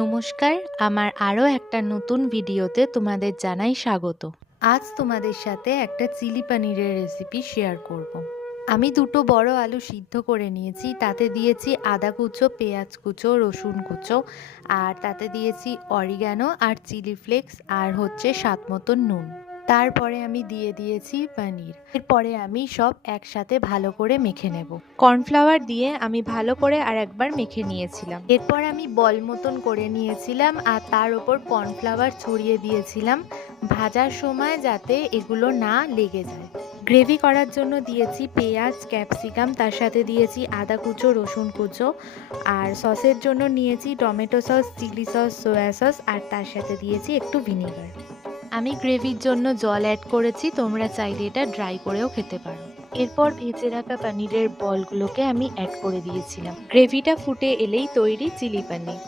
নমস্কার, আমার আরও একটা নতুন ভিডিওতে তোমাদের জানাই স্বাগত। আজ তোমাদের সাথে একটা চিলি পনিরের রেসিপি শেয়ার করব। আমি দুটো বড় আলু সিদ্ধ করে নিয়েছি, তাতে দিয়েছি আদা কুচো, পেঁয়াজ কুচো, রসুন কুচো, আর তাতে দিয়েছি অরিগ্যানো আর চিলি ফ্লেক্স, আর হচ্ছে স্বাদ মতন নুন। তারপরে আমি দিয়ে দিয়েছি পনির। এরপরে আমি সব একসাথে ভালো করে মেখে নেব। কর্নফ্লাওয়ার দিয়ে আমি ভালো করে আর একবার মেখে নিয়েছিলাম। এরপর আমি বল মতন করে নিয়েছিলাম আর তার উপর কর্নফ্লাওয়ার ছড়িয়ে দিয়েছিলাম ভাজার সময়, যাতে এগুলো না লেগে যায়। গ্রেভি করার জন্য দিয়েছি পেঁয়াজ, ক্যাপসিকাম, তার সাথে দিয়েছি আদা কুচো, রসুন কুচো, আর সসের জন্য নিয়েছি tomato sauce, chilli sauce, soya sauce, আর তার সাথে দিয়েছি একটু ভিনেগার। আমি গ্রেভির জন্য জল অ্যাড করেছি, তোমরা চাইলে এটা ড্রাই করেও খেতে পারো। এরপর ভেজে রাখা পনিরের বলগুলোকে আমি অ্যাড করে দিয়েছিলাম। গ্রেভিটা ফুটে এলেই তৈরি চিলি পনির।